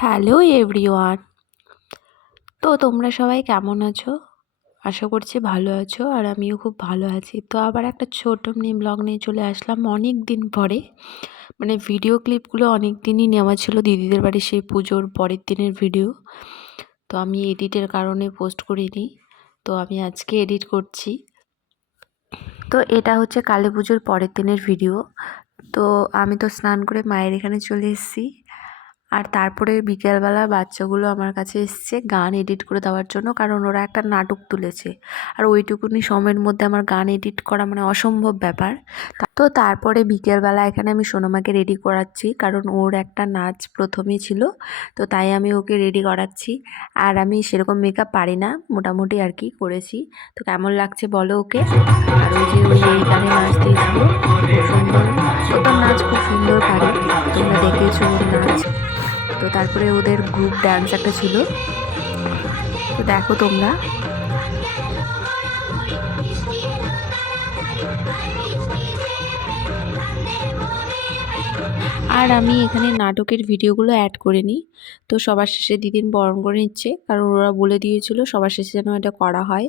Hello everyone. তো তোমরা সবাই কেমন আছো? আশা করছি ভালো আছো, আর আমিও খুব ভালো আছি। তো আবার একটা ছোট মিনি ব্লগ নিয়ে চলে আসলাম অনেক দিন পরে। মানে ভিডিও ক্লিপগুলো অনেক দিনই নেওয়া ছিল, দিদিদের বাড়ি সেই পুজোর পরের দিনের ভিডিও। তো আমি এডিটের কারণে পোস্ট করিনি, তো আমি আজকে এডিট করছি। তো এটা হচ্ছে কালী পুজোর পরের দিনের ভিডিও। তো আমি তো স্নান করে মায়ের এখানে চলে এসেছি, আর তারপরে বিকেলবেলা বাচ্চাগুলো আমার কাছে এসছে গান এডিট করে দেওয়ার জন্য, কারণ ওরা একটা নাটক তুলেছে। আর ওইটুকুনি সময়ের মধ্যে আমার গান এডিট করা মানে অসম্ভব ব্যাপার। তো তারপরে বিকেলবেলা এখানে আমি সোনামাকে রেডি করাচ্ছি, কারণ ওর একটা নাচ প্রথমেই ছিল, তো তাই আমি ওকে রেডি করাচ্ছি। আর আমি সেরকম মেকআপ পারি না, মোটামুটি আর কি করেছি। তো কেমন লাগছে বলো ওকে। আর ওই যে ওই এই গানে নাচ দিয়েছিল, খুব সুন্দর। ও তো নাচ খুব সুন্দর পারে, তোমরা দেখেছো ওর নাচ। তো তারপরে ওদের গ্রুপ ডান্স একটা ছিল, তো দেখো তোমরা। আর আমি এখানে নাটকের ভিডিওগুলো অ্যাড করে নিই। তো সবার শেষে দিদিন বরণ করে নিচ্ছে, কারণ ওরা বলে দিয়েছিল সবার শেষে যেন এটা করা হয়।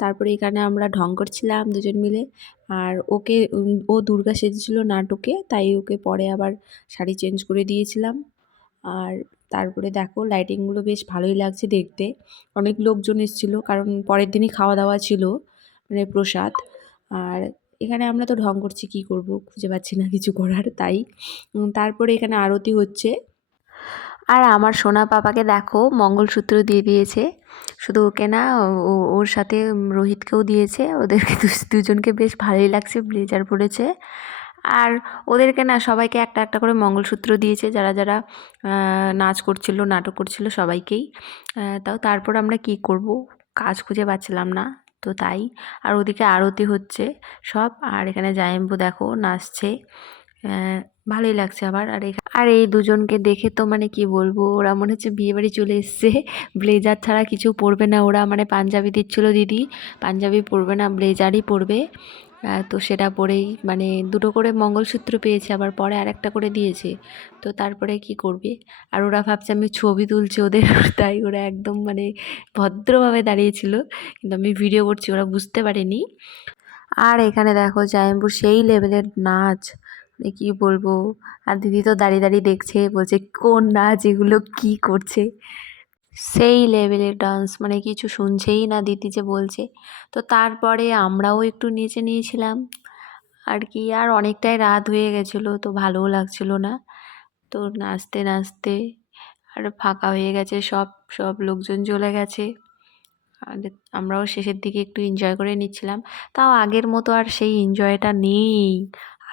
তারপরে এখানে আমরা ঢং করছিলাম দুজন মিলে। আর ওকে ও দুর্গা সেজেছিল নাটকে, তাই ওকে পরে আবার শাড়ি চেঞ্জ করে দিয়েছিলাম। আর তারপরে দেখো লাইটিংগুলো বেশ ভালোই লাগছে দেখতে। অনেক লোকজন এসেছিলো, কারণ পরের দিনই খাওয়া দাওয়া ছিল, মানে প্রসাদ। আর এখানে আমরা তো ঢং করছি, কি করব, খুঁজে পাচ্ছি না কিছু করার, তাই। তারপরে এখানে আরতি হচ্ছে। আর আমার সোনা পাপাকে দেখো মঙ্গলসূত্র দিয়ে দিয়েছে। শুধু ওকে না, ওর সাথে রোহিতকেও দিয়েছে। ওদেরকে দুজনকে বেশ ভালোই লাগছে, ব্লেজার পরেছে। আর ওদেরকে না সবাইকে একটা একটা করে মঙ্গলসূত্র দিয়েছে, যারা যারা নাচ করছিল, নাটক করছিল সবাইকেই। তাও তারপর আমরা কি করব, কাজ খুঁজে পাচ্ছিলাম না, তো তাই। আর ওদিকে আরতি হচ্ছে সব। আর এখানে জায়েম্বু দেখো নাচছে, ভালোই লাগছে আবার। আর এই দুজনকে দেখে তো মানে কি বলবো, ওরা মনে হচ্ছে বিয়েবাড়ি চলে এসছে। ব্লেজার ছাড়া কিছু পরবে না ওরা, মানে পাঞ্জাবি দিচ্ছিল দিদি, পাঞ্জাবি পরবে না, ব্লেজারই পরবে। তো সেটা পরেই মানে দুটো করে মঙ্গলসূত্র পেয়েছে, আবার পরে আরেকটা করে দিয়েছে। তো তারপরে কি করবে। আর ওরা ভাবছে আমি ছবি তুলছি ওদের, তাই ওরা একদম মানে ভদ্রভাবে দাঁড়িয়েছিল, কিন্তু আমি ভিডিও করছি, ওরা বুঝতে পারেনি। আর এখানে দেখো জায়েম্বুর সেই লেভেলের নাচ, মানে কি বলবো। আর দিদি তো দাঁড়িয়ে দাঁড়িয়ে দেখছে, বলছে কোন নাচ এগুলো, কি করছে। সেই লেভেলের ডান্স, মানে কিছু শুনছেই না দিদি যে বলছে। তো তারপরে আমরাও একটু নেচে নিয়েছিলাম আর কি। আর অনেকটাই রাত হয়ে গেছিলো, তো ভালোও লাগছিল না। তো নাচতে নাচতে আর ফাঁকা হয়ে গেছে, সব সব লোকজন চলে গেছে। আর আমরাও শেষের দিকে একটু এনজয় করে নিচ্ছিলাম। তাও আগের মতো আর সেই এনজয়টা নেই।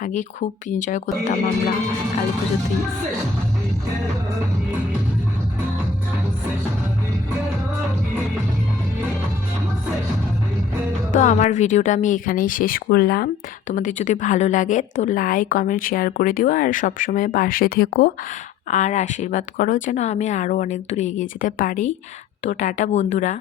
আগে খুব এনজয় করতাম আমরা কালী পুজোতেই। তো আমার ভিডিওটা আমি এখানেই শেষ করলাম। তোমাদের যদি ভালো লাগে তো লাইক কমেন্ট শেয়ার করে দিও, আর সবসময় পাশে থেকো, আর আশীর্বাদ করো যেন আমি আরও অনেক দূর এগিয়ে যেতে পারি। তো টাটা বন্ধুরা।